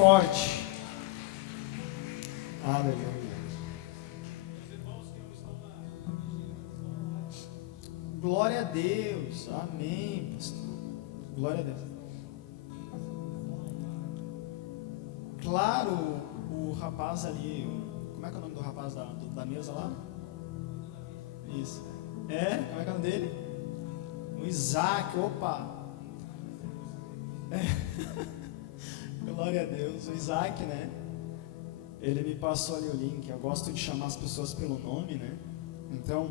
forte. Aleluia. Glória a Deus. Amém, pastor. Glória a Deus. Claro, o rapaz ali, como é que é o nome do rapaz da mesa lá? Isso. Como é que é o nome dele? O Isaac, opa. Glória a Deus, o Isaac, né? Ele me passou ali o link. Eu gosto de chamar as pessoas pelo nome, né? Então,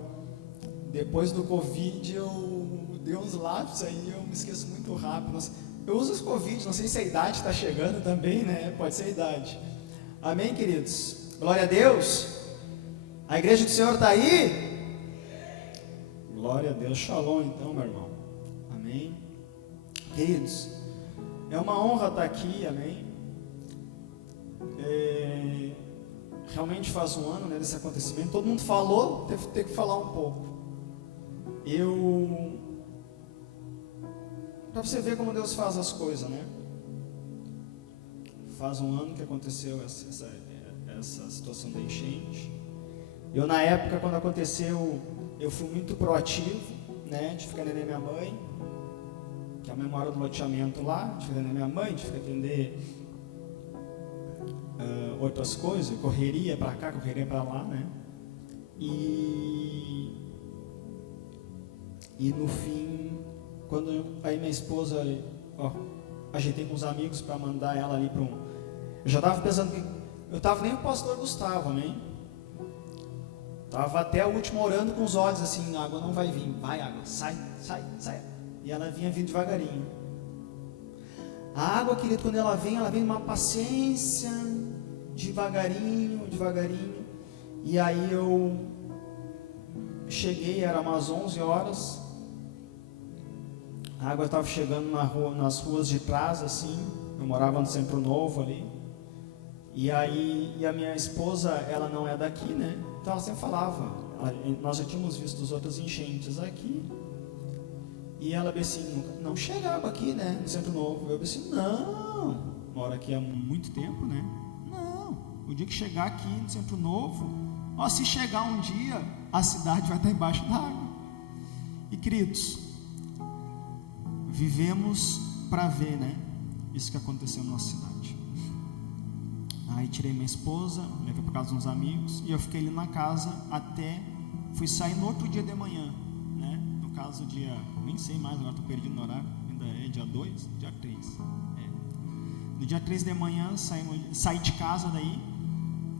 depois do Covid, eu dei uns lápis aí, eu me esqueço muito rápido. Eu uso os Covid, não sei se a idade está chegando também, né? Pode ser a idade. Amém, queridos? Glória a Deus. A igreja do Senhor está aí? Glória a Deus. Shalom, então, meu irmão. Amém. Queridos, é uma honra estar aqui, amém. Realmente faz um ano, né, desse acontecimento. Todo mundo falou, teve que falar um pouco. Para você ver como Deus faz as coisas, né? Faz um ano que aconteceu essa situação da enchente. Eu, na época, quando aconteceu, eu fui muito proativo, né? De ficar atendendo minha mãe, que a mãe mora no loteamento lá, de ficar atendendo minha mãe, de ficar atender outras coisas, correria para cá, correria para lá, né? E no fim, quando aí minha esposa, ajeitei com os amigos para mandar ela ali para eu já estava pensando que eu estava nem o pastor Gustavo, amém? Estava até a última orando com os olhos assim, a água não vai vir, vai água, sai. E ela vinha vindo devagarinho. A água, querido, quando ela vem numa paciência, devagarinho. E aí eu cheguei, era umas 11 horas. A água estava chegando nas ruas de trás, assim. Eu morava no Centro Novo ali. E aí, a minha esposa, ela não é daqui, né? Então ela sempre falava, nós já tínhamos visto as outras enchentes aqui. E ela disse assim, não chega água aqui, né? No Centro Novo. Eu disse assim, não. Moro aqui há muito tempo, né? Não. O dia que chegar aqui no Centro Novo, se chegar um dia, a cidade vai estar embaixo d'água. E queridos, vivemos para ver, né? Isso que aconteceu na nossa cidade. Aí tirei minha esposa, levei para casa de uns amigos e eu fiquei ali na casa fui sair no outro dia de manhã, né? No caso, dia, nem sei mais, agora estou perdido no horário, ainda é dia 2, dia 3. No dia 3 de manhã, saí de casa daí,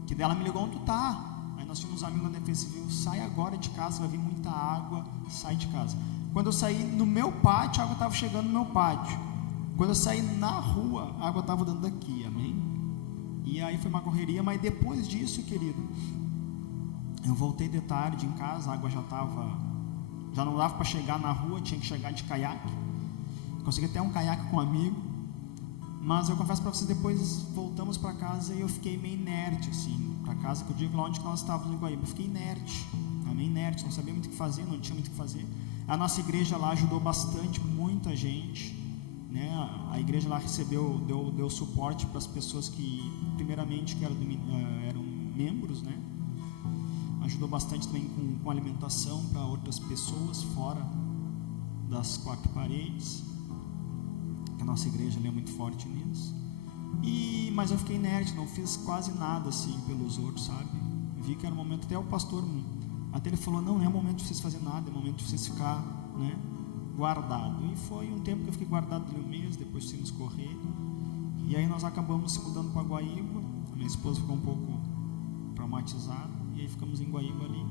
que dela me ligou, onde tu tá? Aí nós tínhamos uns amigos na Defesa Civil, sai agora de casa, vai vir muita água, sai de casa. Quando eu saí no meu pátio, a água estava chegando no meu pátio. Quando eu saí na rua, a água estava dando aqui, amém? E aí foi uma correria, mas depois disso, querido, eu voltei de tarde em casa, a água já não dava para chegar na rua, tinha que chegar de caiaque. Consegui até um caiaque com um amigo, mas eu confesso para vocês, depois voltamos para casa e eu fiquei meio inerte, assim, para casa, que eu digo lá onde nós estávamos no Guaíba, eu fiquei inerte, amém? Inerte, não sabia muito o que fazer, não tinha muito o que fazer. A nossa igreja lá ajudou bastante, muita gente, né? A igreja lá deu suporte para as pessoas que primeiramente que eram membros, né? Ajudou bastante também com alimentação para outras pessoas fora das quatro paredes. A nossa igreja ali é muito forte nisso. Mas eu fiquei inerte, não fiz quase nada assim pelos outros, sabe? Vi que era o momento, até o pastor, até ele falou, não é o momento de vocês fazer nada, é o momento de vocês ficar, né, guardado. E foi um tempo que eu fiquei guardado de um mês, depois fomos correr. E aí nós acabamos se mudando para Guaíba. A minha esposa ficou um pouco traumatizada. E aí ficamos em Guaíba ali.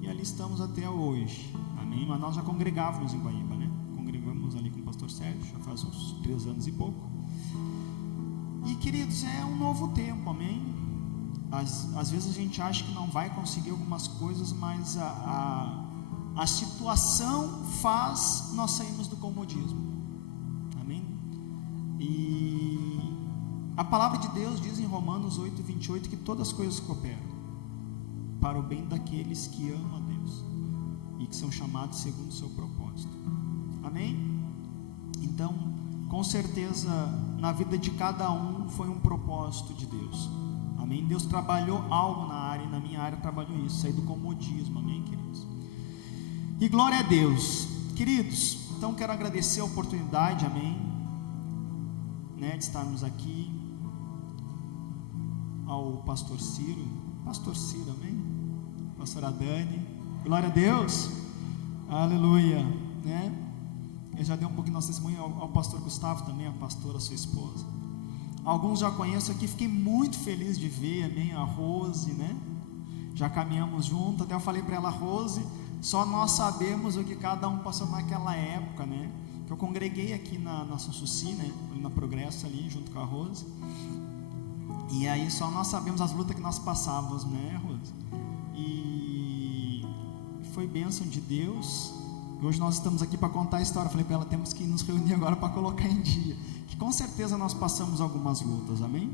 E ali estamos até hoje. Amém? Mas nós já congregávamos em Guaíba, né? Congregamos ali com o pastor Sérgio, já faz uns 3 anos e pouco. E queridos, é um novo tempo, amém? Às vezes a gente acha que não vai conseguir algumas coisas, mas a situação faz nós sairmos do comodismo. Amém? E a palavra de Deus diz em Romanos 8:28 que todas as coisas cooperam para o bem daqueles que amam a Deus e que são chamados segundo o seu propósito. Amém? Então, com certeza, na vida de cada um foi um propósito de Deus, amém? Deus trabalhou algo na área, e na minha área trabalhou isso, sair do comodismo, amém, queridos? E glória a Deus, queridos. Então quero agradecer a oportunidade, amém, né, de estarmos aqui, ao pastor Ciro, amém, pastora Dani, glória a Deus, aleluia, né? Eu já dei um pouquinho de nosso testemunho ao pastor Gustavo também, a pastora, sua esposa. Alguns já conheço aqui, fiquei muito feliz de ver, amém, a Rose, né? Já caminhamos junto, até eu falei para ela, Rose, só nós sabemos o que cada um passou naquela época, né? Que eu congreguei aqui na Sussuci, né? Na Progresso ali, junto com a Rose. E aí só nós sabemos as lutas que nós passávamos, né, Rose? E foi bênção de Deus. E hoje nós estamos aqui para contar a história. Falei para ela, temos que nos reunir agora para colocar em dia. Que com certeza nós passamos algumas lutas, amém?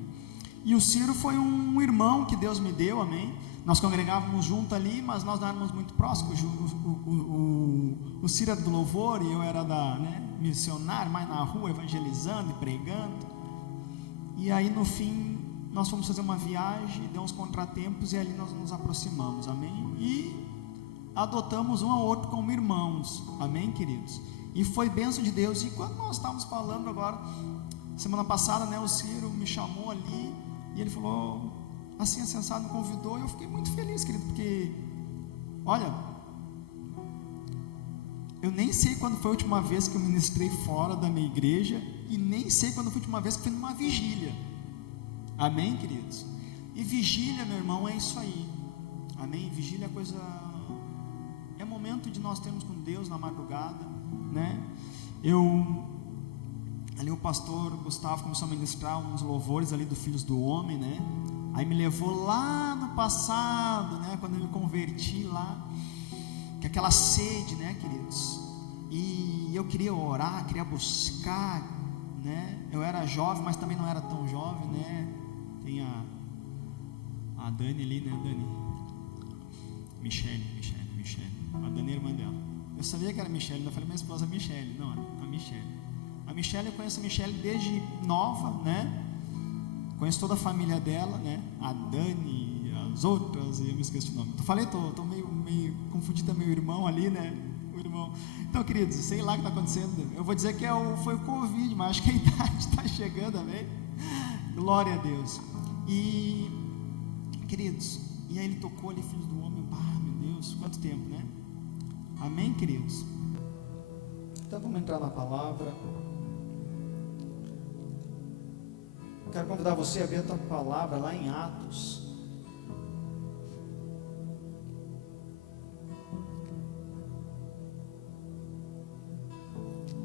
E o Ciro foi um irmão que Deus me deu, amém? Nós congregávamos junto ali, mas nós não éramos muito próximos. O Ciro era do louvor e eu era missionário, mais na rua, evangelizando e pregando. E aí no fim, nós fomos fazer uma viagem, deu uns contratempos e ali nós nos aproximamos, amém? E adotamos um ao outro como irmãos, amém, queridos? E foi bênção de Deus. E quando nós estávamos falando agora, semana passada, né, o Ciro me chamou ali e ele falou, assim, a Sensado me convidou, e eu fiquei muito feliz, querido, porque, olha, eu nem sei quando foi a última vez que eu ministrei fora da minha igreja, e nem sei quando foi a última vez que fui numa vigília, amém, queridos? E vigília, meu irmão, é isso aí, amém? Vigília é coisa, é momento de nós termos com Deus na madrugada, né? Ali o pastor Gustavo começou a ministrar uns louvores ali do Filhos do Homem, né? Aí me levou lá no passado, né? Quando eu me converti lá, que aquela sede, né, queridos? E eu queria orar, queria buscar, né? Eu era jovem, mas também não era tão jovem, né? Tem a Dani ali, né, Dani? Michele. A Dani é irmã dela. Eu sabia que era Michele, ainda falei minha esposa Michele. Não, a Michele. A Michele, eu conheço a Michele desde nova, né? Conheço toda a família dela, né? A Dani, as outras, e eu me esqueci o nome. Eu falei, tô meio confundido também o irmão ali, né? O irmão. Então, queridos, sei lá o que está acontecendo. Eu vou dizer que foi o Covid, mas acho que a idade está chegando, amém? Glória a Deus. E, queridos, e aí ele tocou ali, Filhos do Homem. Ah, meu Deus, quanto tempo, né? Amém, queridos? Então vamos entrar na palavra. Quero convidar você a ver a tua palavra lá em Atos.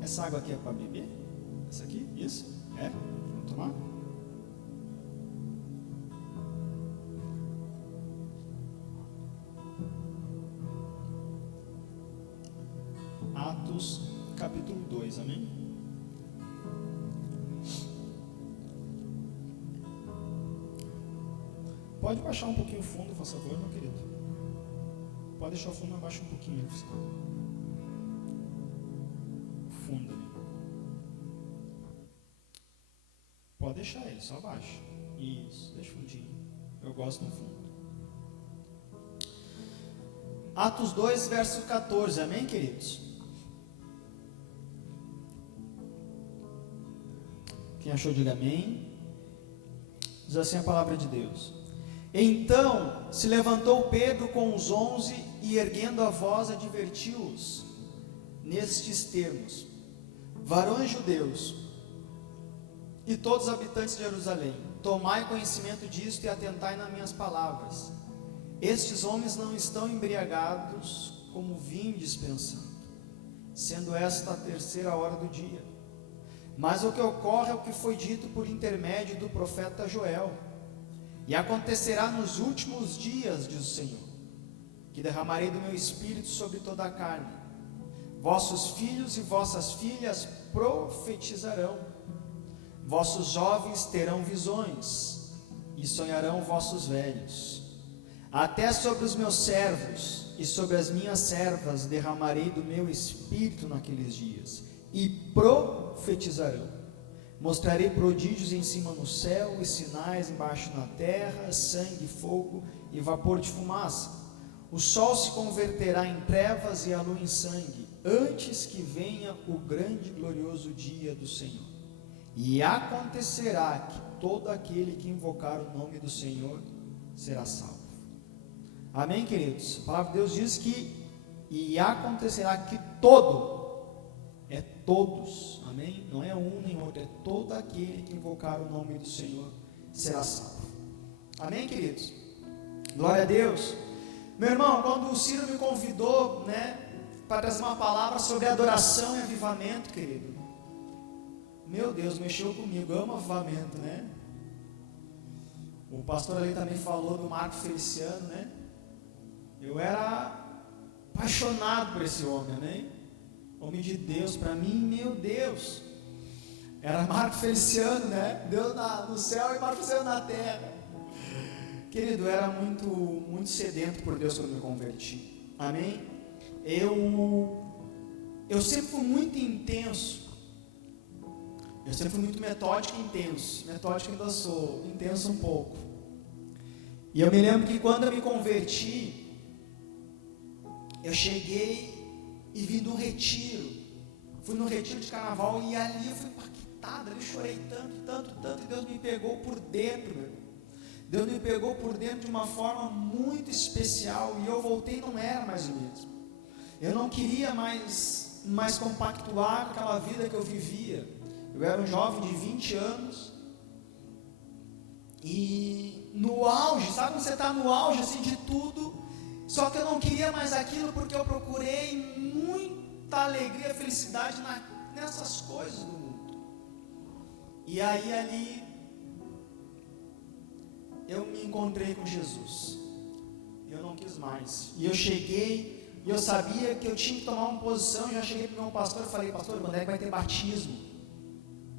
Essa água aqui é para beber? Essa aqui? Isso? É? Vamos tomar? Atos capítulo 2, amém? Pode baixar um pouquinho o fundo, por favor, meu querido. Pode deixar o fundo, mas baixa um pouquinho. Fundo ali. Pode deixar ele, só baixa. Isso, deixa o fundinho. Eu gosto do fundo. Atos 2, verso 14, amém, queridos? Quem achou, diga amém. Diz assim a palavra de Deus. Então se levantou Pedro com os 11 e erguendo a voz advertiu-os nestes termos: varões judeus e todos os habitantes de Jerusalém, tomai conhecimento disto e atentai nas minhas palavras. Estes homens não estão embriagados como vinho dispensado, sendo esta a terceira hora do dia. Mas o que ocorre é o que foi dito por intermédio do profeta Joel. E acontecerá nos últimos dias, diz o Senhor, que derramarei do meu espírito sobre toda a carne. Vossos filhos e vossas filhas profetizarão. Vossos jovens terão visões e sonharão vossos velhos. Até sobre os meus servos e sobre as minhas servas derramarei do meu espírito naqueles dias, e profetizarão. Mostrarei prodígios em cima no céu e sinais embaixo na terra, sangue, fogo e vapor de fumaça. O sol se converterá em trevas e a lua em sangue, antes que venha o grande e glorioso dia do Senhor. E acontecerá que todo aquele que invocar o nome do Senhor será salvo. Amém, queridos? A palavra de Deus diz que e acontecerá que é todos, amém? Não é um nem outro, é todo aquele que invocar o nome do Senhor será salvo. Amém, queridos? Glória a Deus. Meu irmão, quando o Ciro me convidou, para trazer uma palavra sobre adoração e avivamento, querido, meu Deus, mexeu comigo. Eu amo avivamento, O pastor ali também falou do Marco Feliciano, Eu era apaixonado por esse homem, amém? Homem de Deus, para mim, meu Deus, era Marco Feliciano, Deus no céu e Marco Feliciano na terra. Querido, eu era muito sedento por Deus quando me converti, amém? Eu sempre fui muito intenso, eu sempre fui muito metódico e intenso. Metódico ainda sou, intenso um pouco. E eu me lembro que quando eu me converti, eu cheguei e vim de um retiro. Fui no retiro de carnaval e ali eu fui impactado, ali eu chorei tanto, e Deus me pegou por dentro, Deus me pegou por dentro de uma forma muito especial, e eu voltei e não era mais o mesmo. Eu não queria mais compactuar com aquela vida que eu vivia. Eu era um jovem de 20 anos, e no auge, sabe quando você está no auge assim de tudo, só que eu não queria mais aquilo, porque eu procurei muita alegria, felicidade nessas coisas do mundo. E aí ali eu me encontrei com Jesus, eu não quis mais, e eu cheguei, e eu sabia que eu tinha que tomar uma posição. Eu já cheguei para o meu pastor e falei: pastor, quando é que vai ter batismo?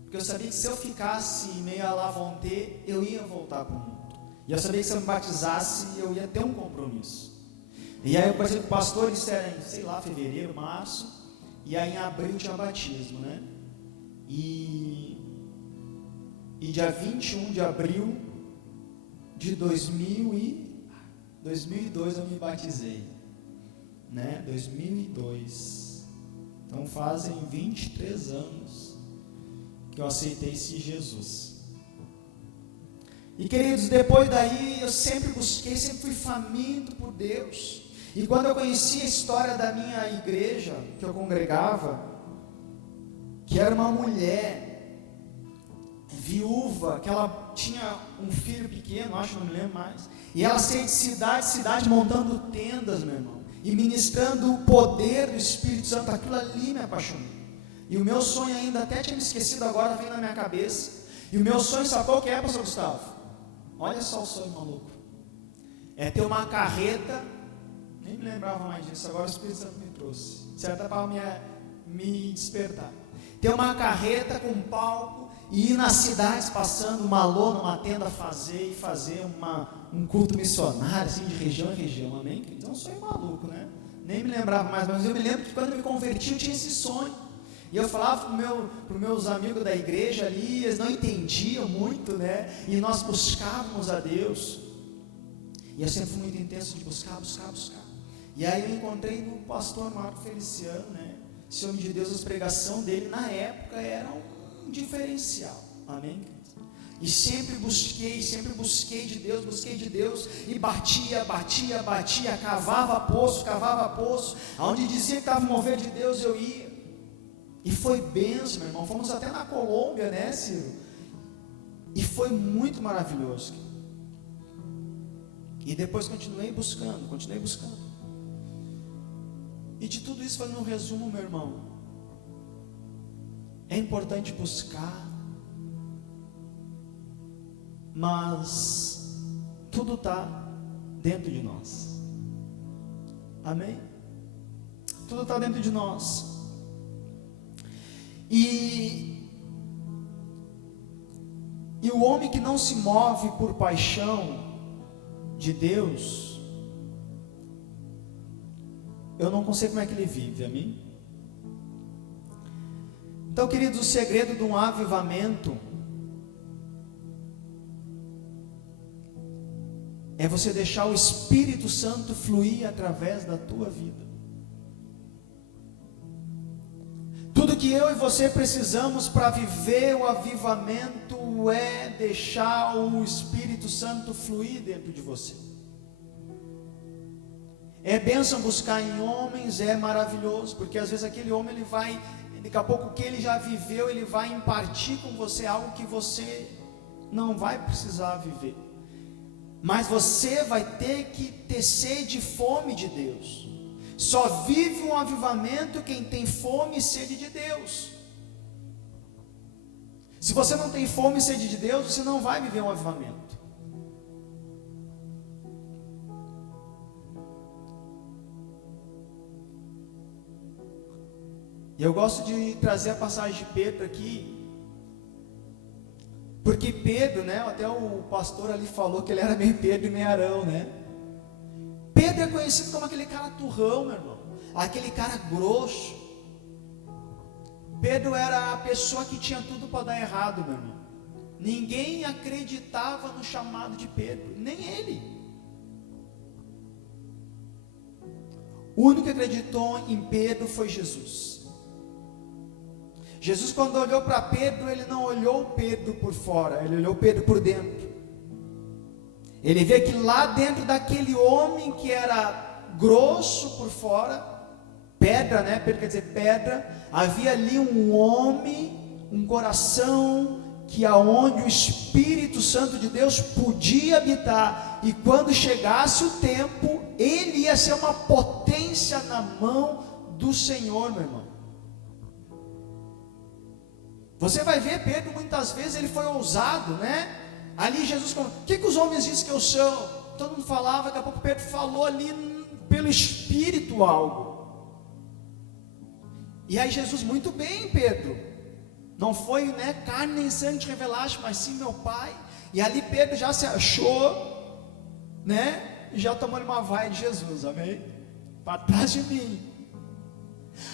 Porque eu sabia que se eu ficasse meio a lá vão ter, eu ia voltar para o mundo, e eu sabia que se eu me batizasse, eu ia ter um compromisso. E aí eu conversei com o pastor, isso era em, fevereiro, março, e aí em abril tinha batismo, E dia 21 de abril de 2002 eu me batizei, 2002, então fazem 23 anos que eu aceitei esse Jesus. E queridos, depois daí eu sempre fui faminto por Deus. E quando eu conheci a história da minha igreja, que eu congregava, que era uma mulher viúva, que ela tinha um filho pequeno, não me lembro mais, e ela saía de cidade em cidade montando tendas, meu irmão, e ministrando o poder do Espírito Santo. Aquilo ali me apaixonou. E o meu sonho ainda, até tinha me esquecido, agora vem na minha cabeça. E o meu sonho, sabe qual que é, pastor Gustavo? Olha só o sonho maluco. É ter uma carreta, nem me lembrava mais disso, agora o Espírito Santo me trouxe, certo, para me despertar. Ter uma carreta com um palco e ir nas cidades passando uma lona, uma tenda, fazer um culto missionário, assim, de região em região, amém? Então é um sonho maluco, Nem me lembrava mais, mas eu me lembro que quando eu me converti eu tinha esse sonho. E eu falava para os meus amigos da igreja ali, eles não entendiam muito, E nós buscávamos a Deus. E eu sempre fui muito intenso de buscar. E aí eu encontrei no pastor Marco Feliciano, Esse homem de Deus, a pregação dele na época era um diferencial, amém? E sempre busquei de Deus, e batia, cavava poço, aonde dizia que estava o mover de Deus, eu ia. E foi bênção, meu irmão. Fomos até na Colômbia, Ciro? E foi muito maravilhoso. E depois continuei buscando. E de tudo isso, fazendo um resumo, meu irmão, é importante buscar, mas tudo está dentro de nós, amém? Tudo está dentro de nós. E o homem que não se move por paixão de Deus, eu não sei como é que ele vive, amém? Então, queridos, o segredo de um avivamento é você deixar o Espírito Santo fluir através da tua vida. Tudo que eu e você precisamos para viver o avivamento é deixar o Espírito Santo fluir dentro de você. É bênção buscar em homens, é maravilhoso, porque às vezes aquele homem ele vai, daqui a pouco o que ele já viveu, ele vai impartir com você algo que você não vai precisar viver. Mas você vai ter que ter sede e fome de Deus. Só vive um avivamento quem tem fome e sede de Deus. Se você não tem fome e sede de Deus, você não vai viver um avivamento. E eu gosto de trazer a passagem de Pedro aqui, porque Pedro, né, até o pastor ali falou que ele era meio Pedro e meio Arão, né? Pedro é conhecido como aquele cara turrão, meu irmão, aquele cara grosso. Pedro era a pessoa que tinha tudo para dar errado, meu irmão. Ninguém acreditava no chamado de Pedro, nem ele. O único que acreditou em Pedro foi Jesus. Jesus, quando olhou para Pedro, ele não olhou Pedro por fora, ele olhou Pedro por dentro. Ele vê que lá dentro daquele homem que era grosso por fora, pedra, né? Pedro quer dizer pedra, havia ali um homem, um coração, que aonde o Espírito Santo de Deus podia habitar, e quando chegasse o tempo, ele ia ser uma potência na mão do Senhor, meu irmão. Você vai ver Pedro, muitas vezes ele foi ousado, né? Ali Jesus falou, o que os homens dizem que eu sou? Todo mundo falava, daqui a pouco Pedro falou ali pelo Espírito algo. E aí Jesus, muito bem Pedro, não foi, né, carne nem sangue te revelaste, mas sim meu Pai. E ali Pedro já se achou, né, e já tomou uma vaia de Jesus, amém? Para trás de mim.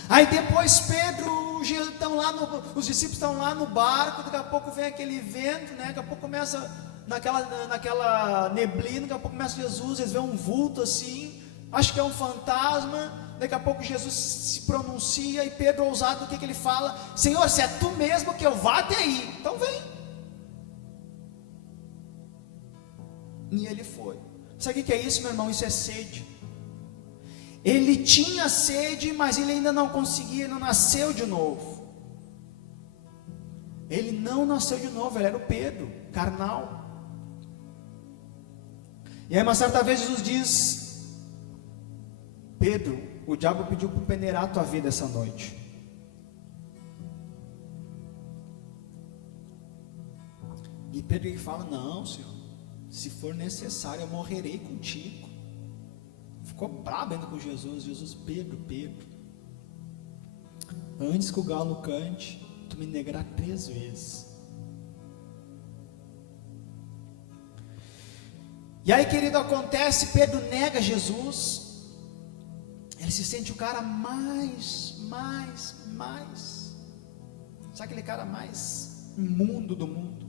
Aí depois Pedro, os discípulos estão lá no barco, daqui a pouco vem aquele vento, né? Daqui a pouco começa naquela neblina, daqui a pouco começa Jesus, eles veem um vulto assim, acho que é um fantasma, daqui a pouco Jesus se pronuncia e Pedro, ousado, o que ele fala? Senhor, se é tu mesmo que eu vá até aí, então vem. E ele foi. Sabe o que é isso, meu irmão? Isso é sede. Ele tinha sede, mas ele ainda não conseguia, não nasceu de novo. Ele não nasceu de novo, ele era o Pedro, carnal. E aí uma certa vez Jesus diz, Pedro, o diabo pediu para peneirar a tua vida essa noite. E Pedro fala, não Senhor, se for necessário eu morrerei contigo. Ficou brabo ainda com Jesus. Jesus, Pedro, antes que o galo cante, tu me negará 3 vezes. E aí, querido, acontece, Pedro nega Jesus, ele se sente o cara mais, sabe aquele cara mais imundo do mundo?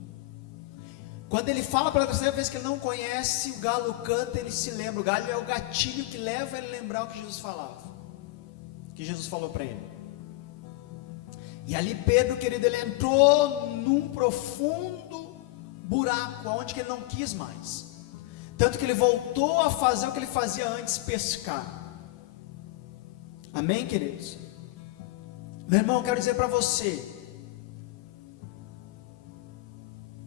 Quando ele fala pela terceira vez que ele não conhece, o galo canta, ele se lembra. O galho é o gatilho que leva ele a lembrar o que Jesus falava, que Jesus falou para ele. E ali Pedro, querido, ele entrou num profundo buraco, onde que ele não quis mais. Tanto que ele voltou a fazer o que ele fazia antes, pescar. Amém, queridos? Meu irmão, eu quero dizer para você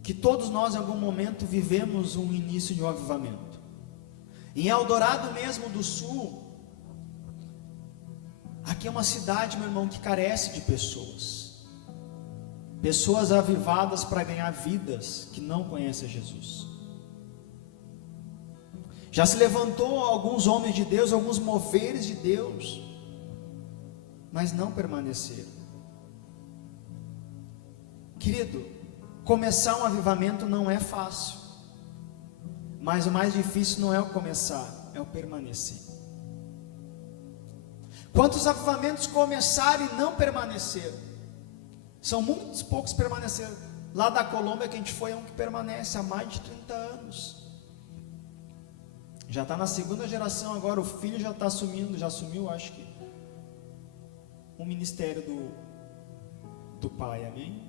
que todos nós em algum momento vivemos um início de um avivamento. Em Eldorado mesmo do Sul, aqui é uma cidade, meu irmão, que carece de pessoas avivadas para ganhar vidas que não conhecem Jesus. Já se levantou alguns homens de Deus, alguns moveres de Deus, mas não permaneceram. Querido, começar um avivamento não é fácil, mas o mais difícil não é o começar, é o permanecer. Quantos avivamentos começaram e não permaneceram? São muitos poucos que permaneceram. Lá da Colômbia que a gente foi, é um que permanece há mais de 30 anos. Já está na segunda geração agora, o filho já está assumindo, já assumiu, acho que, o ministério do pai, amém?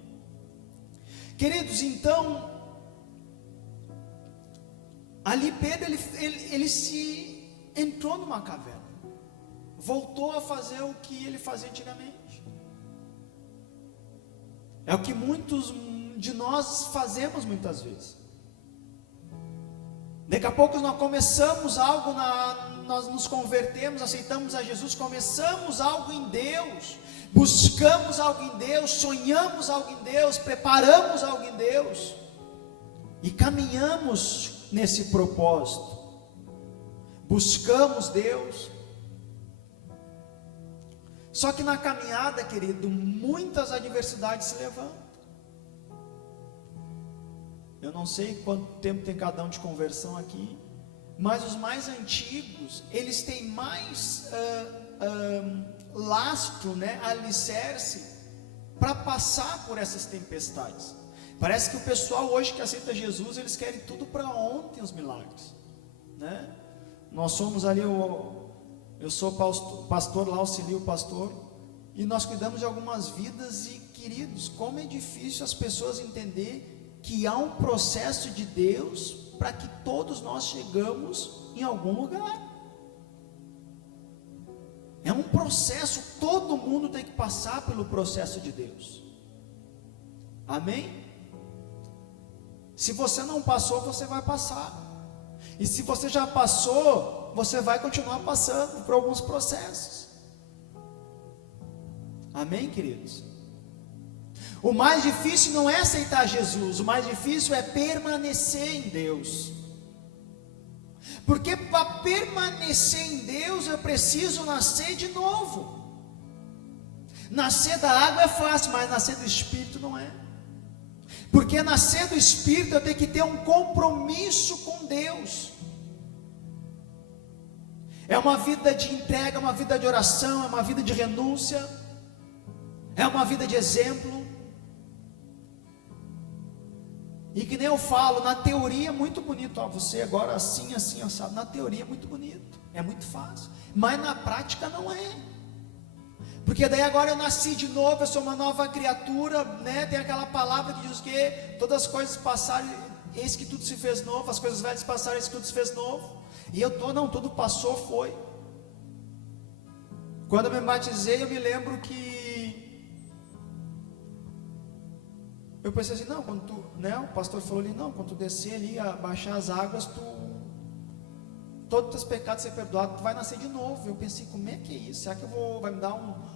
Queridos, então, ali Pedro, ele se entrou numa caverna, voltou a fazer o que ele fazia antigamente. É o que muitos de nós fazemos muitas vezes. Daqui a pouco nós começamos algo, nós nos convertemos, aceitamos a Jesus, começamos algo em Deus, buscamos algo em Deus, sonhamos algo em Deus, preparamos algo em Deus, e caminhamos nesse propósito, buscamos Deus. Só que na caminhada, querido, muitas adversidades se levantam. Eu não sei quanto tempo tem cada um de conversão aqui, mas os mais antigos, eles têm mais lastro, né, alicerce, para passar por essas tempestades. Parece que o pessoal hoje que aceita Jesus, eles querem tudo para ontem, os milagres, né? Nós somos ali, eu sou pastor lá, auxilio o pastor, e nós cuidamos de algumas vidas, e queridos, como é difícil as pessoas entenderem que há um processo de Deus para que todos nós chegamos em algum lugar. É um processo, todo mundo tem que passar pelo processo de Deus, amém? Se você não passou, você vai passar, e se você já passou, você vai continuar passando por alguns processos, amém, queridos? O mais difícil não é aceitar Jesus, o mais difícil é permanecer em Deus, porque para permanecer em Deus eu preciso nascer de novo. Nascer da água é fácil, mas nascer do Espírito não é, porque nascer do Espírito eu tenho que ter um compromisso com Deus, é uma vida de entrega, é uma vida de oração, é uma vida de renúncia, é uma vida de exemplo. E que nem eu falo, na teoria é muito bonito, ó, você agora assim, assim, assado. Na teoria é muito bonito, é muito fácil, mas na prática não é, porque daí agora eu nasci de novo, eu sou uma nova criatura, né? Tem aquela palavra que diz que todas as coisas passaram, eis que tudo se fez novo, as coisas velhas passaram, eis que tudo se fez novo, e eu não, tudo passou, foi. Quando eu me batizei, eu me lembro que eu pensei assim, não, quando tu, né, o pastor falou ali, não, quando tu descer ali, baixar as águas, todos os teus pecados ser perdoados, tu vai nascer de novo. Eu pensei, como é que é isso? Será que vai me dar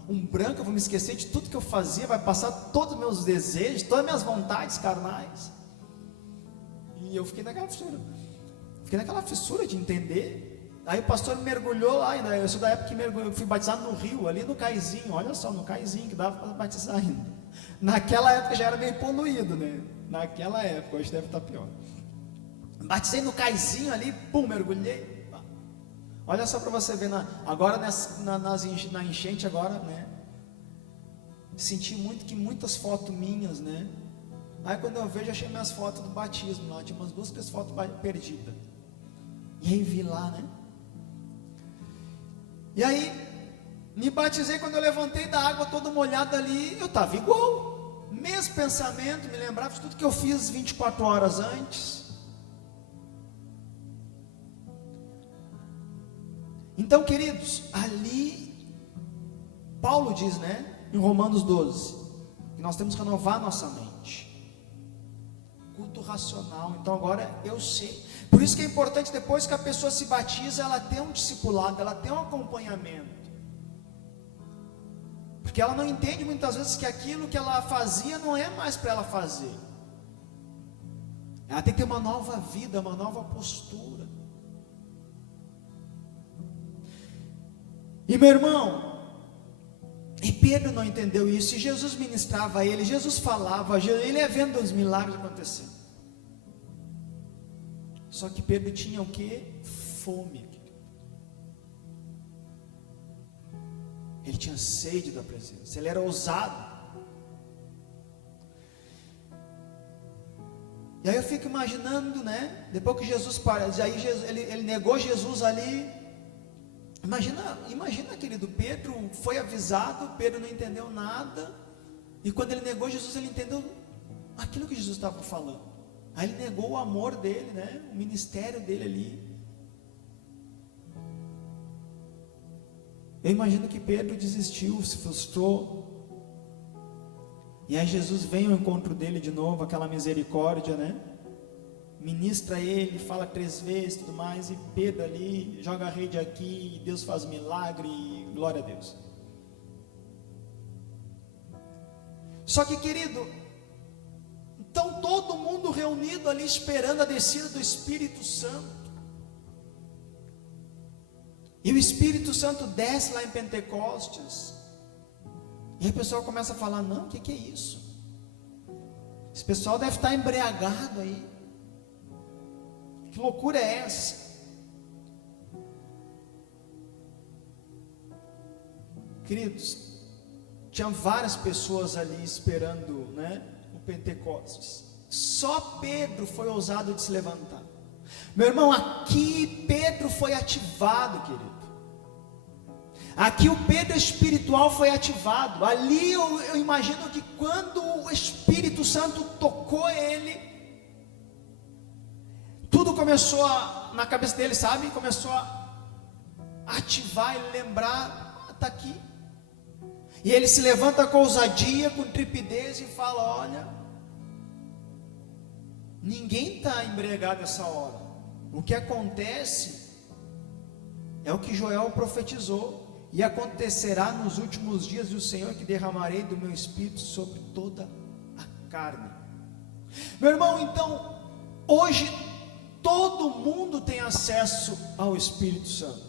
um branco, eu vou me esquecer de tudo que eu fazia, vai passar todos os meus desejos, todas as minhas vontades carnais? E eu fiquei naquela fissura de entender. Aí o pastor mergulhou lá, eu sou da época que eu fui batizado no rio, ali no caizinho, olha só, no caizinho, que dava para batizar ainda. Naquela época já era meio poluído, né? Naquela época, hoje deve estar pior. Batizei no caizinho ali, pum, mergulhei. Olha só para você ver, agora na enchente agora, né? Senti muitas fotos minhas, né? Aí quando eu vejo, achei minhas fotos do batismo lá, tinha umas 2, 3 fotos perdidas. E aí vi lá, né? E aí me batizei, quando eu levantei da água todo molhado ali, eu estava igual, mesmo pensamento, me lembrava de tudo que eu fiz 24 horas antes. Então, queridos, ali Paulo diz, né, em Romanos 12, que nós temos que renovar nossa mente, culto racional. Então agora eu sei, por isso que é importante, depois que a pessoa se batiza, ela tem um discipulado, ela tem um acompanhamento, porque ela não entende muitas vezes que aquilo que ela fazia não é mais para ela fazer. Ela tem que ter uma nova vida, uma nova postura. E meu irmão, e Pedro não entendeu isso, e Jesus ministrava a ele, Jesus falava, ele ia vendo os milagres acontecendo. Só que Pedro tinha o que? Fome. Ele tinha sede da presença, ele era ousado. E aí eu fico imaginando, né? Depois que Jesus parece, aí ele negou Jesus ali. Imagina, querido, Pedro foi avisado, Pedro não entendeu nada. E quando ele negou Jesus, ele entendeu aquilo que Jesus estava falando. Aí ele negou o amor dele, né? O ministério dele ali. Eu imagino que Pedro desistiu, se frustrou. E aí Jesus vem ao encontro dele de novo, aquela misericórdia, né? Ministra ele, fala 3 vezes, tudo mais, e Pedro ali, joga a rede aqui, e Deus faz milagre, e glória a Deus. Só que, querido, então todo mundo reunido ali, esperando a descida do Espírito Santo. E o Espírito Santo desce lá em Pentecostes. E aí o pessoal começa a falar, não, o que é isso? Esse pessoal deve estar embriagado aí. Que loucura é essa? Queridos, tinha várias pessoas ali esperando, né, o Pentecostes. Só Pedro foi ousado de se levantar. Meu irmão, aqui Pedro foi ativado, querido. Aqui o Pedro espiritual foi ativado. Ali eu imagino que quando o Espírito Santo tocou ele, tudo começou na cabeça dele, sabe? Começou a ativar e lembrar, está aqui. E ele se levanta com ousadia, com trepidez e fala, olha, ninguém está embriagado essa hora. O que acontece é o que Joel profetizou. E acontecerá nos últimos dias do Senhor que derramarei do meu Espírito sobre toda a carne. Meu irmão, então, hoje todo mundo tem acesso ao Espírito Santo.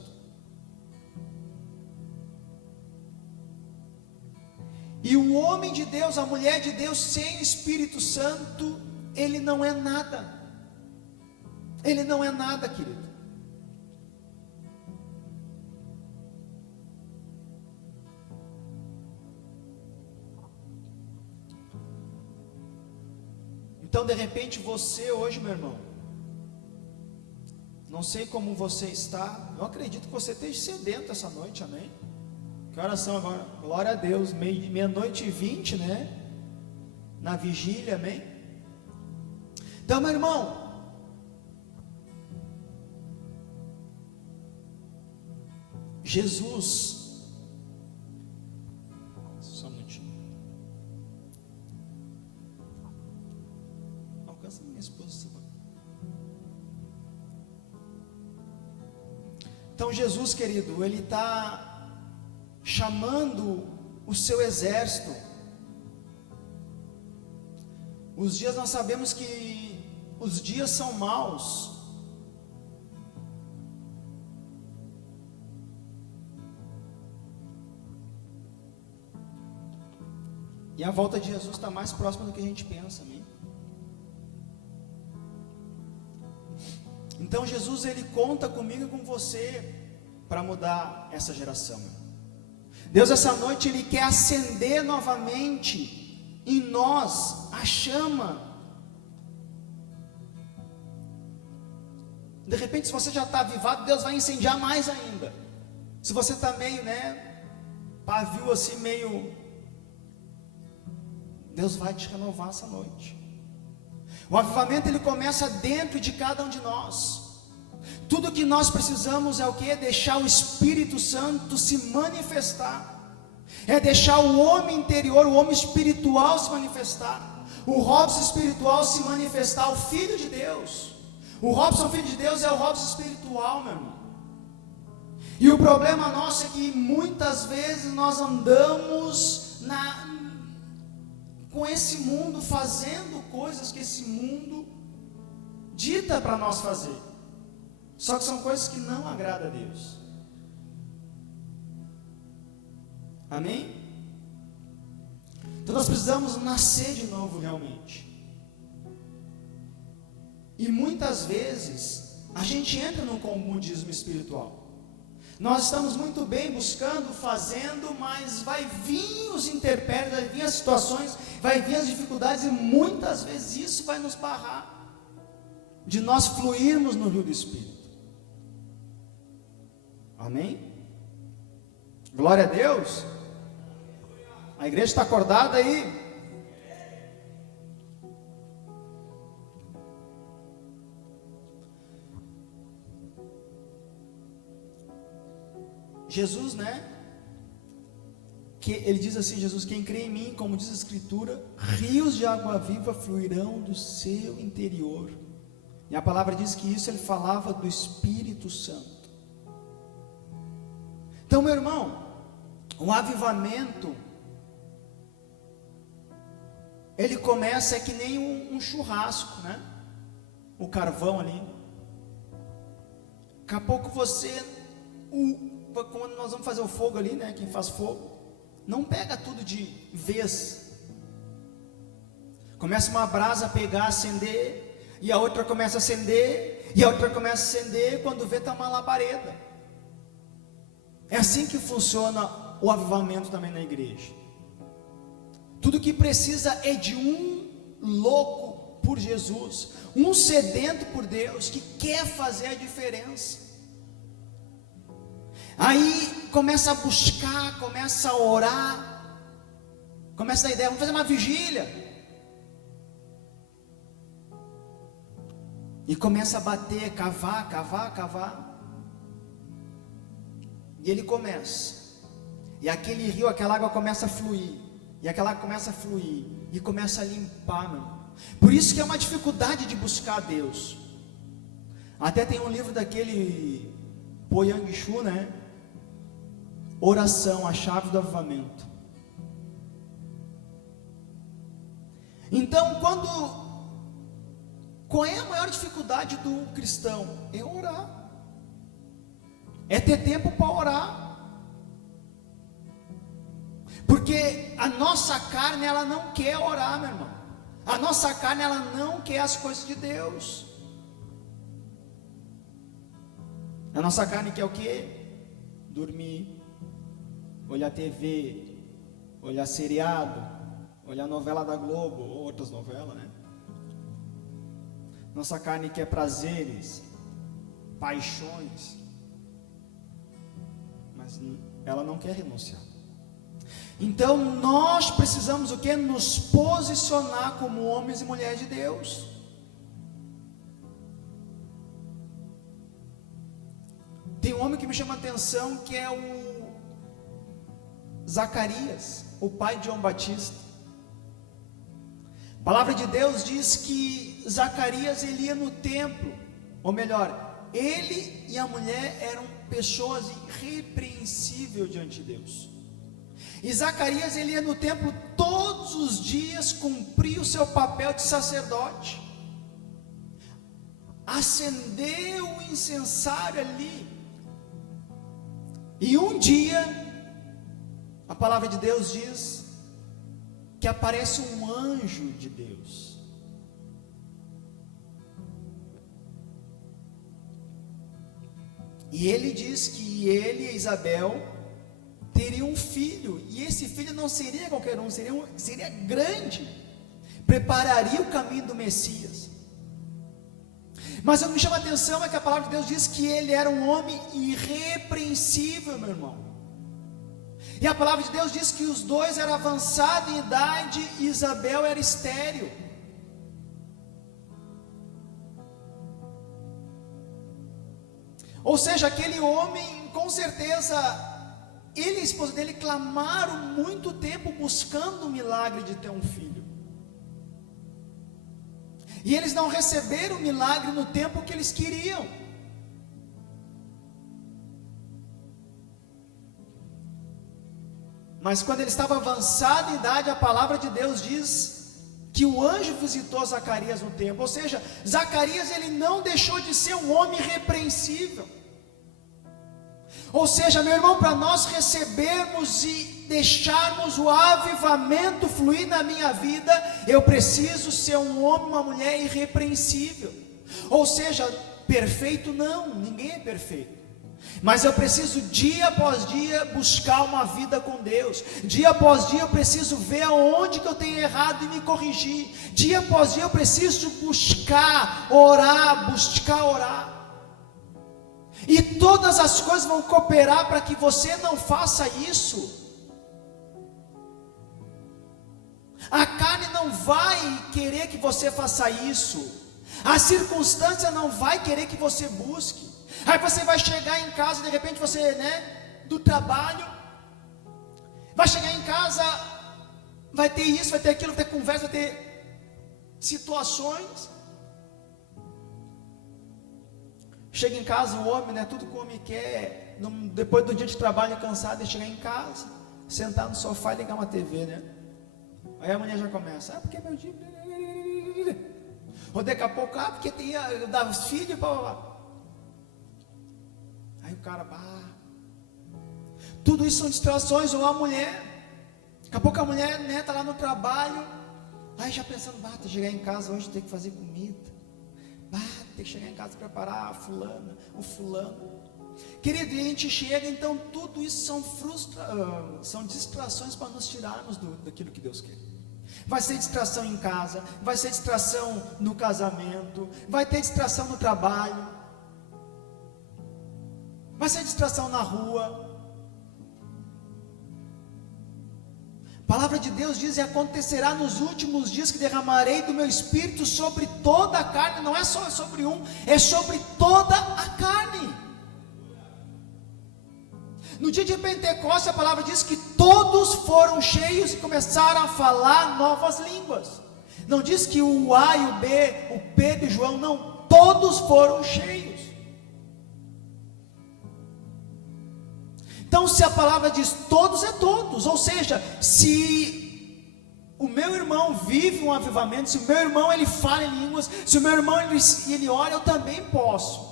E o homem de Deus, a mulher de Deus sem Espírito Santo, ele não é nada. Ele não é nada, querido. Então, de repente, você hoje, meu irmão, não sei como você está, eu acredito que você esteja sedento essa noite, amém? Que horas são agora? Glória a Deus, meia-noite e 20, né? Na vigília, amém? Então, meu irmão, Jesus, só um minutinho, alcança minha esposa. Então Jesus, querido, Ele está chamando o seu exército. Os dias, nós sabemos que os dias são maus. E a volta de Jesus está mais próxima do que a gente pensa, amém? Então Jesus, Ele conta comigo e com você para mudar essa geração. Deus, essa noite, Ele quer acender novamente em nós a chama. De repente, se você já está avivado, Deus vai incendiar mais ainda. Se você está meio, né, pavio assim, meio, Deus vai te renovar essa noite. O avivamento, ele começa dentro de cada um de nós. Tudo que nós precisamos é o que? Deixar o Espírito Santo se manifestar. É deixar o homem interior, o homem espiritual se manifestar. O Robson espiritual se manifestar, o Filho de Deus. O Robson Filho de Deus é o Robson espiritual, meu irmão. E o problema nosso é que muitas vezes nós andamos com esse mundo, fazendo coisas que esse mundo dita para nós fazer. Só que são coisas que não agradam a Deus. Amém? Então nós precisamos nascer de novo realmente. E muitas vezes a gente entra no comodismo espiritual. Nós estamos muito bem buscando, fazendo, mas vai vir os intempéries, vai vir as situações, vai vir as dificuldades, e muitas vezes isso vai nos barrar. de nós fluirmos no rio do Espírito. Amém? Glória a Deus. A igreja está acordada aí? Jesus, né? Que ele diz assim, Jesus: quem crê em mim, como diz a Escritura, rios de água viva fluirão do seu interior. E a palavra diz que isso ele falava do Espírito Santo. Então, meu irmão, o avivamento, ele começa que nem um churrasco, né? O carvão ali. Daqui a pouco quando nós vamos fazer o fogo ali, né? Quem faz fogo, não pega tudo de vez. Começa uma brasa a pegar, acender, e a outra começa a acender, e a outra começa a acender, quando vê está uma labareda. É assim que funciona o avivamento também na igreja. Tudo que precisa é de um louco por Jesus, um sedento por Deus, que quer fazer a diferença. Aí começa a buscar, começa a orar, começa a ideia, vamos fazer uma vigília. E começa a bater, cavar. E ele começa. E aquele rio, aquela água começa a fluir. E aquela água começa a fluir. E começa a limpar, meu irmão. Por isso que é uma dificuldade de buscar Deus. Até tem um livro daquele Po Yang Shu, né? Oração, a chave do avivamento. Então, qual é a maior dificuldade do cristão? É orar. É ter tempo para orar. Porque a nossa carne, ela não quer orar, meu irmão. A nossa carne, ela não quer as coisas de Deus. A nossa carne quer o quê? Dormir, olhar TV, olhar seriado, olhar novela da Globo, ou outras novelas, né? Nossa carne quer prazeres, paixões, mas ela não quer renunciar. Então nós precisamos o quê? Nos posicionar como homens e mulheres de Deus. Tem um homem que me chama a atenção, que é o Zacarias, o pai de João Batista. A palavra de Deus diz que Zacarias, ele ia no templo, ou melhor, ele e a mulher eram pessoas irrepreensíveis diante de Deus. E Zacarias, ele ia no templo todos os dias, cumprir o seu papel de sacerdote, acender o incensário ali. E um dia, a palavra de Deus diz que aparece um anjo de Deus. E ele diz que ele e Isabel teriam um filho, e esse filho não seria qualquer um, seria grande, prepararia o caminho do Messias. Mas o que me chama a atenção é que a palavra de Deus diz que ele era um homem irrepreensível, meu irmão. E a palavra de Deus diz que os dois eram avançados em idade e Isabel era estéril. Ou seja, aquele homem, com certeza, ele e a esposa dele clamaram muito tempo buscando o milagre de ter um filho. E eles não receberam o milagre no tempo que eles queriam. Mas quando ele estava avançado em idade, a palavra de Deus diz que o anjo visitou Zacarias no templo. Ou seja, Zacarias, ele não deixou de ser um homem irrepreensível. Ou seja, meu irmão, para nós recebermos e deixarmos o avivamento fluir na minha vida, eu preciso ser um homem, uma mulher irrepreensível. Ou seja, perfeito não, ninguém é perfeito. Mas eu preciso dia após dia buscar uma vida com Deus. Dia após dia eu preciso ver aonde que eu tenho errado e me corrigir. Dia após dia eu preciso buscar orar. E todas as coisas vão cooperar para que você não faça isso. A carne não vai querer que você faça isso. A circunstância não vai querer que você busque. Aí você vai chegar em casa, de repente você, do trabalho, vai chegar em casa, vai ter isso, vai ter aquilo, vai ter conversa, vai ter situações. Chega em casa o homem, tudo que o homem quer, depois do dia de trabalho cansado, é chegar em casa, sentar no sofá e ligar uma TV, Aí a mulher já começa, porque meu dia, ou daqui a pouco, porque tem das filhas, Aí o cara, tudo isso são distrações. Ou a mulher, daqui a pouco a mulher, está lá no trabalho, aí já pensando, tem que chegar em casa hoje, tem que fazer comida, tem que chegar em casa e preparar a fulana, o fulano. Querido, e a gente chega, então tudo isso são distrações para nos tirarmos daquilo que Deus quer. Vai ser distração em casa, vai ser distração no casamento, vai ter distração no trabalho, vai ser distração na rua. A palavra de Deus diz: e acontecerá nos últimos dias que derramarei do meu espírito sobre toda a carne. Não é só sobre um, é sobre toda a carne. No dia de Pentecostes, a palavra diz que todos foram cheios e começaram a falar novas línguas. Não diz que o A e o B, o Pedro e o João, não, todos foram cheios. Então, se a palavra diz todos, é todos. Ou seja, se o meu irmão vive um avivamento, se o meu irmão ele fala em línguas, se o meu irmão ele ora, eu também posso.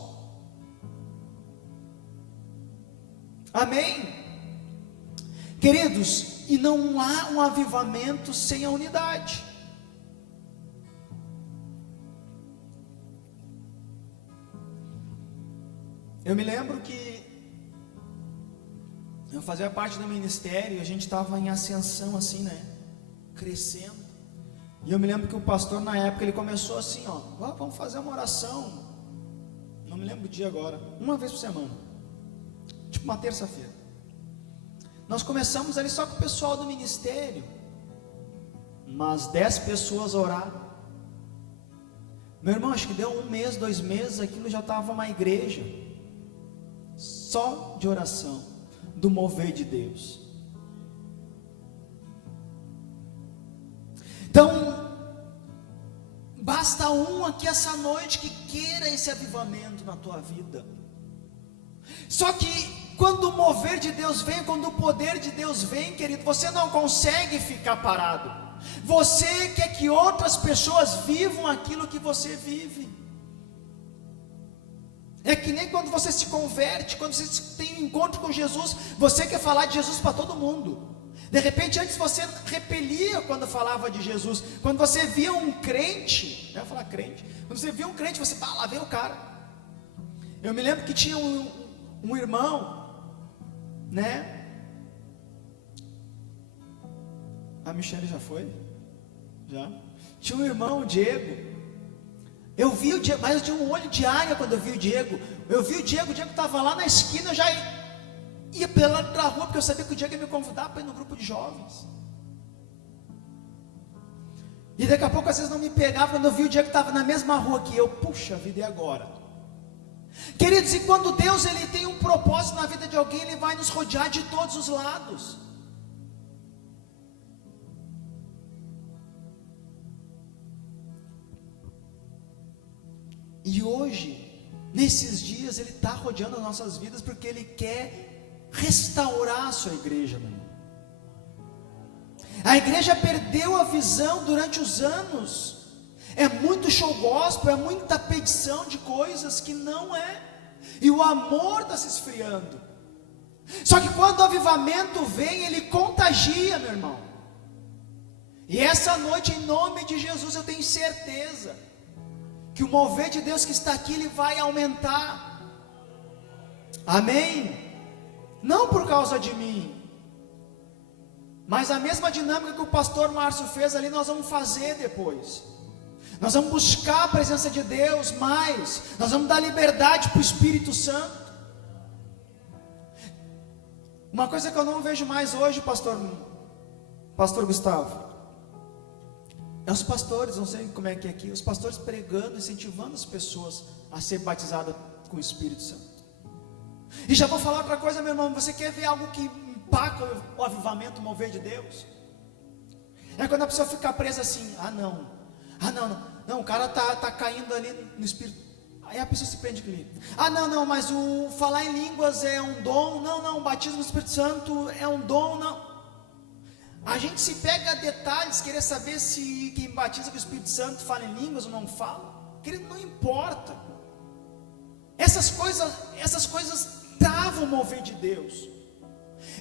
Amém? Queridos, e não há um avivamento sem a unidade. Eu me lembro que eu fazia parte do ministério, a gente estava em ascensão assim, crescendo. E eu me lembro que o pastor na época, ele começou assim, vamos fazer uma oração, não me lembro o dia agora, uma vez por semana, tipo uma terça-feira. Nós começamos ali só com o pessoal do ministério, umas 10 pessoas oraram. Meu irmão, acho que deu 1 mês, 2 meses, aquilo já estava uma igreja só de oração, do mover de Deus. Então, basta um aqui essa noite que queira esse avivamento na tua vida. Só que quando o mover de Deus vem, quando o poder de Deus vem, querido, você não consegue ficar parado. Você quer que outras pessoas vivam aquilo que você vive. É que nem quando você se converte, quando você tem um encontro com Jesus, você quer falar de Jesus para todo mundo. De repente, antes você repelia quando falava de Jesus. Quando você via um crente, eu ia falar crente, quando você via um crente, você, lá vem o cara. Eu me lembro que tinha um irmão, a Michelle já foi? Já? Tinha um irmão, o Diego. Eu vi o Diego, mas eu tinha um olho de águia quando eu vi o Diego. Eu vi o Diego estava lá na esquina, eu já ia pela rua, porque eu sabia que o Diego ia me convidar para ir no grupo de jovens. E daqui a pouco, às vezes não me pegava, quando eu vi o Diego estava na mesma rua que eu. Puxa vida, e agora? Queridos, e quando Deus ele tem um propósito na vida de alguém, Ele vai nos rodear de todos os lados. E hoje, nesses dias, Ele está rodeando as nossas vidas, porque Ele quer restaurar a sua igreja, meu irmão. A igreja perdeu a visão durante os anos. É muito show gospel, é muita petição de coisas que não é. E o amor está se esfriando. Só que quando o avivamento vem, ele contagia, meu irmão. E essa noite, em nome de Jesus, eu tenho certeza que o mover de Deus que está aqui, ele vai aumentar. Amém? Não por causa de mim, mas a mesma dinâmica que o pastor Márcio fez ali, nós vamos fazer depois. Nós vamos buscar a presença de Deus mais, nós vamos dar liberdade para o Espírito Santo. Uma coisa que eu não vejo mais hoje, pastor Gustavo, é os pastores, não sei como é que é aqui, os pastores pregando, incentivando as pessoas a ser batizadas com o Espírito Santo. E já vou falar outra coisa, meu irmão, você quer ver algo que impacta o avivamento, o mover de Deus? É quando a pessoa fica presa assim, não, o cara tá caindo ali no Espírito, aí a pessoa se prende com ele. Não, mas o falar em línguas é um dom, não, o batismo do Espírito Santo é um dom, não. A gente se pega a detalhes, querer saber se quem batiza com o Espírito Santo fala em línguas ou não fala, querido, não importa. Essas coisas travam o mover de Deus.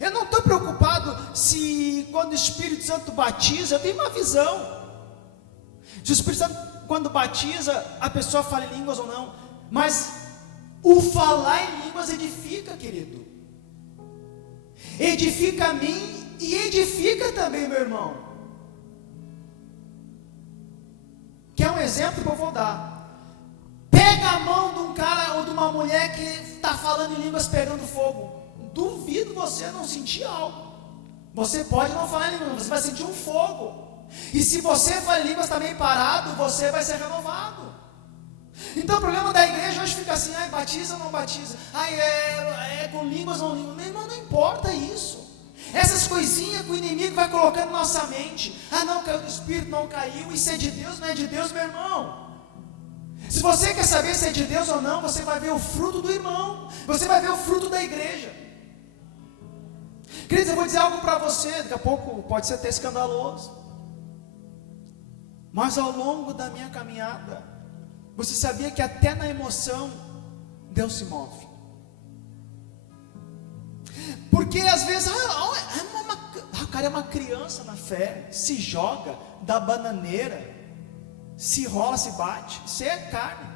Eu não estou preocupado se quando o Espírito Santo batiza, eu tenho uma visão. Se o Espírito Santo, quando batiza, a pessoa fala em línguas ou não. Mas o falar em línguas edifica, querido. Edifica a mim e edifica também meu irmão. Quer um exemplo que eu vou dar? Pega a mão de um cara ou de uma mulher que está falando em línguas pegando fogo. Duvido você não sentir algo. Você pode não falar em línguas, você vai sentir um fogo. E se você fala em línguas também parado, você vai ser renovado. Então o problema da igreja hoje fica assim, batiza ou não batiza? É com línguas ou não línguas? Meu irmão, não importa isso. Essas coisinhas que o inimigo vai colocando na nossa mente. Não, caiu do Espírito, não caiu. Isso é de Deus, não é de Deus, meu irmão. Se você quer saber se é de Deus ou não, você vai ver o fruto do irmão. Você vai ver o fruto da igreja. Queridos, eu vou dizer algo para você. Daqui a pouco pode ser até escandaloso. Mas ao longo da minha caminhada, você sabia que até na emoção Deus se move? Porque às vezes o cara é uma criança na fé, se joga da bananeira, se rola, se bate, isso é carne.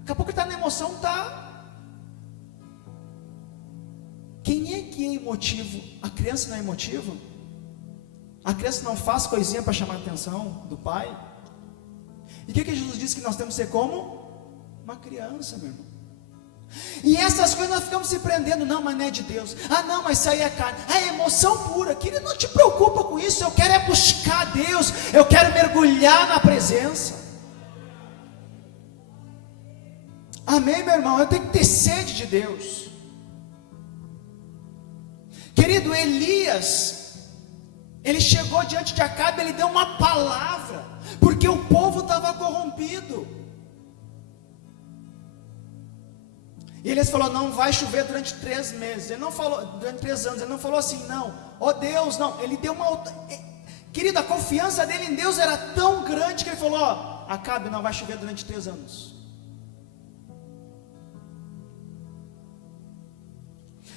Daqui a pouco ele está na emoção, tá? Quem é que é emotivo? A criança não é emotiva? A criança não faz coisinha para chamar a atenção do pai? E o que Jesus disse que nós temos que ser como? Uma criança, meu irmão. E essas coisas nós ficamos se prendendo. Não, mas não é de Deus. Não, mas isso aí é carne. É emoção pura. Querido, não te preocupa com isso. Eu quero é buscar Deus. Eu quero mergulhar na presença. Amém, meu irmão? Eu tenho que ter sede de Deus. Querido, Elias, ele chegou diante de Acabe, ele deu uma palavra, porque o povo estava corrompido. E Elias falou, não vai chover durante 3 meses. Ele não falou, durante 3 anos, ele não falou assim, não, Deus, não. Ele deu uma outra. Querido, a confiança dele em Deus era tão grande que ele falou, Acabe, não vai chover durante 3 anos.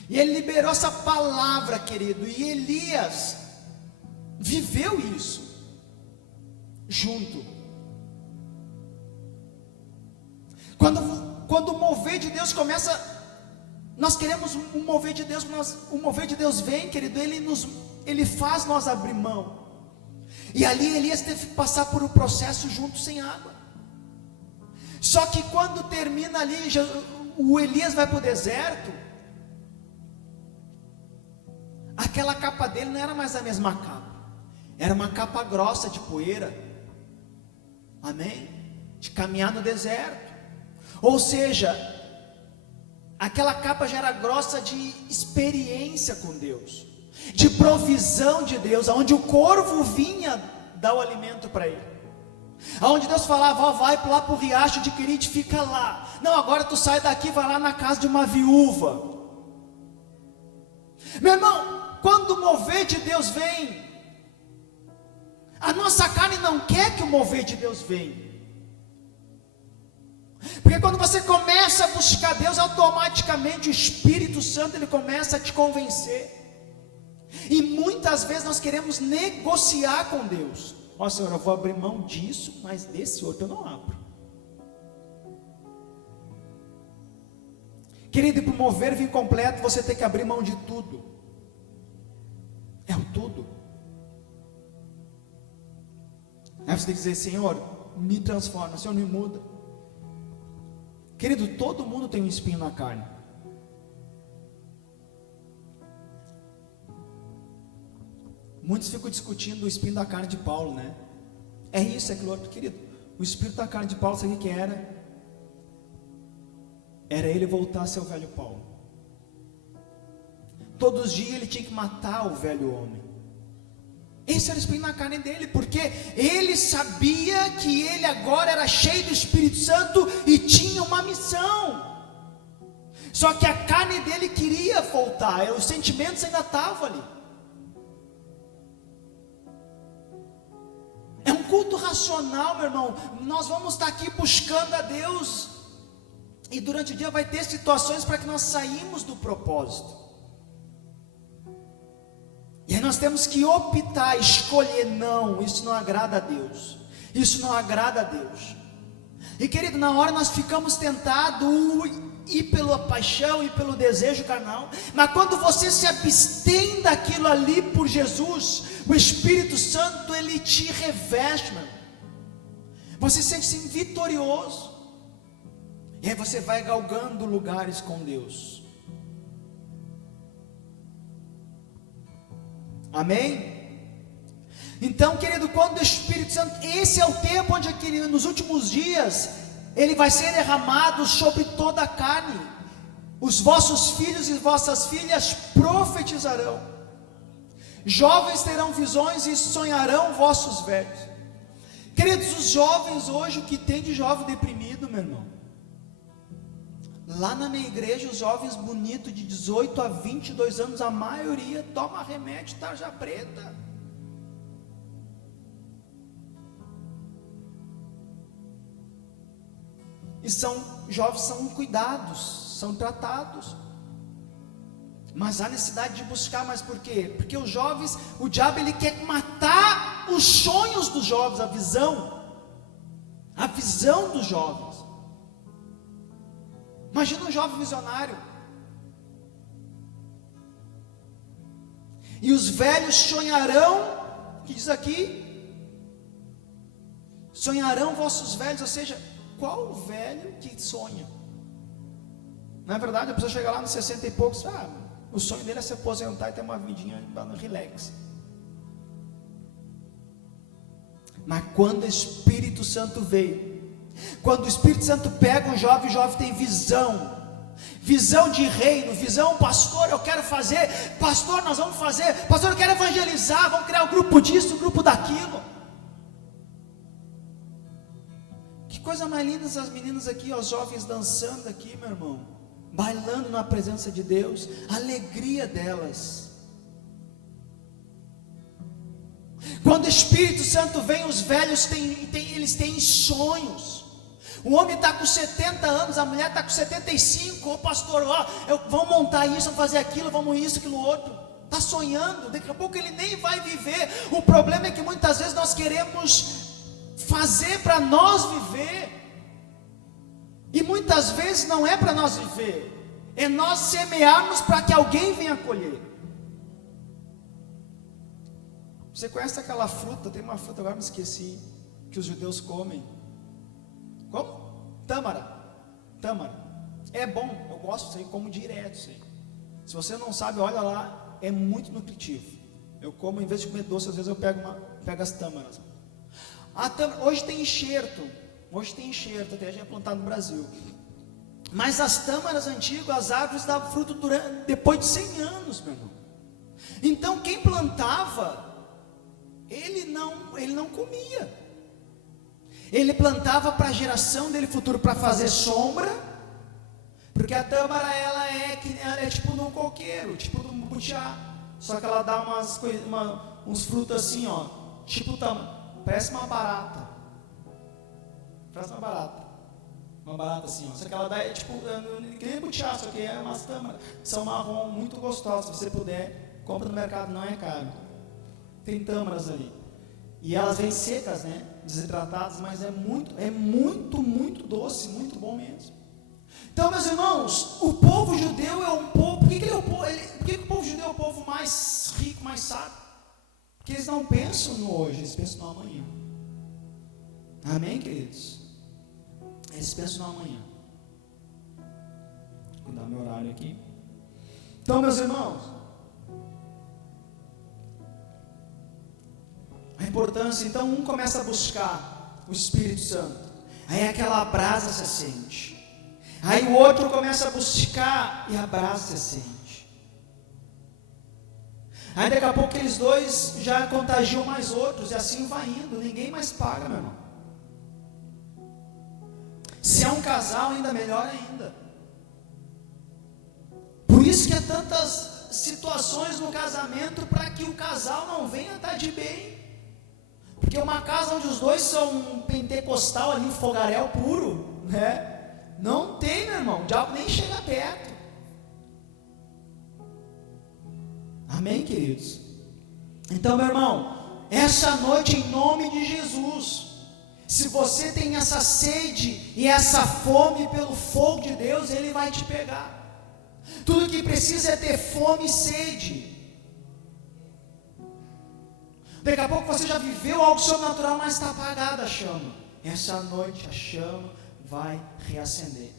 E ele liberou essa palavra, querido, e Elias viveu isso junto. Quando o mover de Deus começa, nós queremos um mover de Deus, o mover de Deus vem, querido, ele faz nós abrir mão. E ali Elias teve que passar por um processo junto sem água. Só que quando termina ali, o Elias vai para o deserto, aquela capa dele não era mais a mesma capa, era uma capa grossa de poeira, amém? De caminhar no deserto. Ou seja, aquela capa já era grossa de experiência com Deus, de provisão de Deus, onde o corvo vinha dar o alimento para ele, aonde Deus falava, vai lá para o riacho de Querite, fica lá. Não, agora tu sai daqui, vai lá na casa de uma viúva. Meu irmão, quando o mover de Deus vem, a nossa carne não quer que o mover de Deus venha. Porque quando você começa a buscar Deus, automaticamente o Espírito Santo ele começa a te convencer. E muitas vezes nós queremos negociar com Deus. Senhor, eu vou abrir mão disso, mas desse outro eu não abro. Querido, para o mover vir completo, você tem que abrir mão de tudo. É o tudo. Aí você tem que dizer: Senhor, me transforma, Senhor, me muda. Querido, todo mundo tem um espinho na carne. Muitos ficam discutindo o espinho da carne de Paulo, né? É isso, é aquilo outro. Querido, o espírito da carne de Paulo, sabe o que era? Era ele voltar a ser o velho Paulo. Todos os dias ele tinha que matar o velho homem. Esse era o espinho na carne dele, porque ele sabia que ele agora era cheio do Espírito Santo e tinha uma missão. Só que a carne dele queria voltar, os sentimentos ainda estavam ali. É um culto racional, meu irmão. Nós vamos estar aqui buscando a Deus, e durante o dia vai ter situações para que nós saímos do propósito. E aí nós temos que optar, escolher: não, isso não agrada a Deus, isso não agrada a Deus. E querido, na hora nós ficamos tentados ir pela paixão e pelo desejo carnal, mas quando você se abstém daquilo ali por Jesus, o Espírito Santo, ele te reveste, mano. Você sente-se vitorioso, e aí você vai galgando lugares com Deus. Amém? Então, querido, quando o Espírito Santo, esse é o tempo onde, querido, nos últimos dias, ele vai ser derramado sobre toda a carne. Os vossos filhos e vossas filhas profetizarão, jovens terão visões e sonharão vossos velhos. Queridos, os jovens hoje, o que tem de jovem deprimido, meu irmão? Lá na minha igreja, os jovens bonitos de 18 a 22 anos, a maioria toma remédio tarja preta. E jovens são cuidados, são tratados. Mas há necessidade de buscar. Mas por quê? Porque os jovens, o diabo, ele quer matar os sonhos dos jovens, a visão dos jovens. Imagina um jovem visionário. E os velhos sonharão, que diz aqui, sonharão vossos velhos. Ou seja, qual o velho que sonha? Na verdade, a pessoa chega lá nos 60 e poucos, o sonho dele é se aposentar e ter uma vidinha no relax. Mas quando o Espírito Santo veio, quando o Espírito Santo pega um jovem, o jovem tem visão de reino, visão: pastor, eu quero fazer, pastor, nós vamos fazer, pastor, eu quero evangelizar, vamos criar um grupo disso, um grupo daquilo. Que coisa mais linda essas meninas aqui, os jovens dançando aqui, meu irmão, bailando na presença de Deus, a alegria delas. Quando o Espírito Santo vem, os velhos eles têm sonhos. O homem está com 70 anos, a mulher está com 75. Ô pastor, vamos montar isso, vamos fazer aquilo, vamos isso, aquilo outro. Está sonhando, daqui a pouco ele nem vai viver. O problema é que muitas vezes nós queremos fazer para nós viver, e muitas vezes não é para nós viver, é nós semearmos para que alguém venha colher. Você conhece aquela fruta? Tem uma fruta, agora me esqueci, que os judeus comem. Como? Tâmara. É bom, eu gosto disso aí, como direto isso aí. Se você não sabe, olha lá, é muito nutritivo. Eu como, em vez de comer doce, às vezes eu pego as tâmaras. Hoje tem enxerto, até já é plantado no Brasil. Mas as tâmaras antigas, as árvores davam fruto depois de 100 anos, meu irmão. Então quem plantava, ele não comia. Ele plantava para a geração dele futuro, para fazer sombra, porque a tâmara ela é tipo de um coqueiro, tipo de um butiá, só que ela dá uns frutos assim, ó, tipo tâmara, parece uma barata, uma barata assim, ó, só que ela dá tipo que nem butiá, só que é umas tâmaras, são marrom, muito gostosas. Se você puder, compra no mercado, não é caro. Tem tâmaras ali, e elas vêm secas, né, desidratadas, mas é muito doce, muito bom mesmo. Então, meus irmãos, o povo mais sábio. Porque eles não pensam no hoje, eles pensam no amanhã. Amém, queridos? Eles pensam no amanhã. Vou dar meu horário aqui. Então, meus irmãos, a importância, então, um começa a buscar o Espírito Santo, aí aquela brasa se acende, aí o outro começa a buscar e a brasa se acende, aí daqui a pouco aqueles dois já contagiam mais outros, e assim vai indo, ninguém mais paga, meu irmão. Se é um casal, ainda melhor ainda. Por isso que há tantas situações no casamento, para que o casal não venha estar de bem. Porque uma casa onde os dois são um pentecostal ali, um fogaréu puro, né? Não tem, meu irmão, o diabo nem chega perto. Amém, queridos? Então, meu irmão, essa noite, em nome de Jesus, se você tem essa sede e essa fome pelo fogo de Deus, Ele vai te pegar. Tudo que precisa é ter fome e sede. Daqui a pouco você já viveu algo sobrenatural, mas está apagada a chama. Essa noite a chama vai reacender.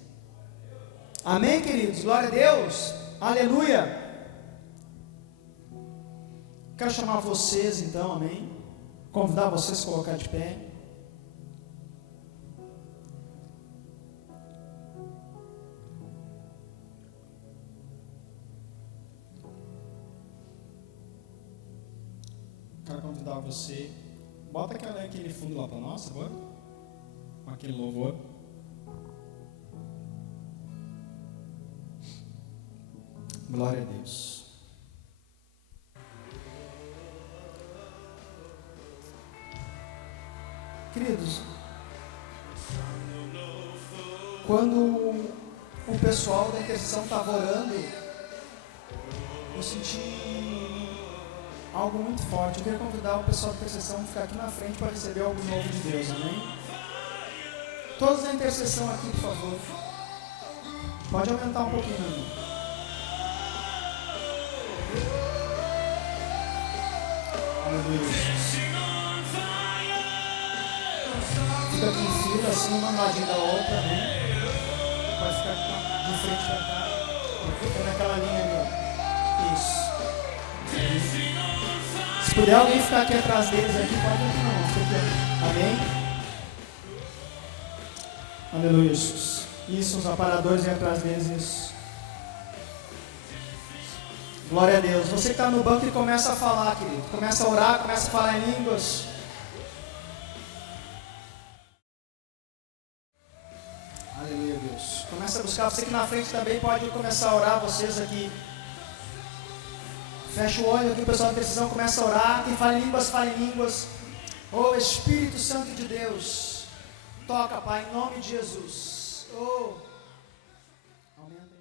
Amém, queridos? Glória a Deus. Aleluia. Quero chamar vocês então, amém? Convidar vocês a colocar de pé. Quero convidar você, bota aquele fundo lá para nós, agora, com aquele louvor. Glória a Deus. Queridos, quando o pessoal da intercessão estava orando, eu senti algo muito forte. Eu queria convidar o pessoal da intercessão a ficar aqui na frente para receber algo novo de Deus, amém? Todos da intercessão aqui, por favor. Pode aumentar um pouquinho, meu irmão. Aleluia. Fica aqui em fila, assim, uma do ladinho da outra, né? Pode ficar aqui de frente para cá. Fica naquela linha ali, ó. Isso. Se puder alguém ficar aqui atrás deles, aqui, pode aqui não. Fica aqui. Amém? Aleluia, Jesus. Isso, os aparadores vêm atrás deles, isso. Glória a Deus. Você que está no banco e começa a falar, querido. Começa a orar, começa a falar em línguas. Aleluia, Deus. Começa a buscar. Você que na frente também pode começar a orar, vocês aqui. Fecha o olho aqui, o pessoal da intercessão começa a orar. Quem fala em línguas, fala em línguas. Oh, Espírito Santo de Deus. Toca, Pai, em nome de Jesus. Oh. Aumenta.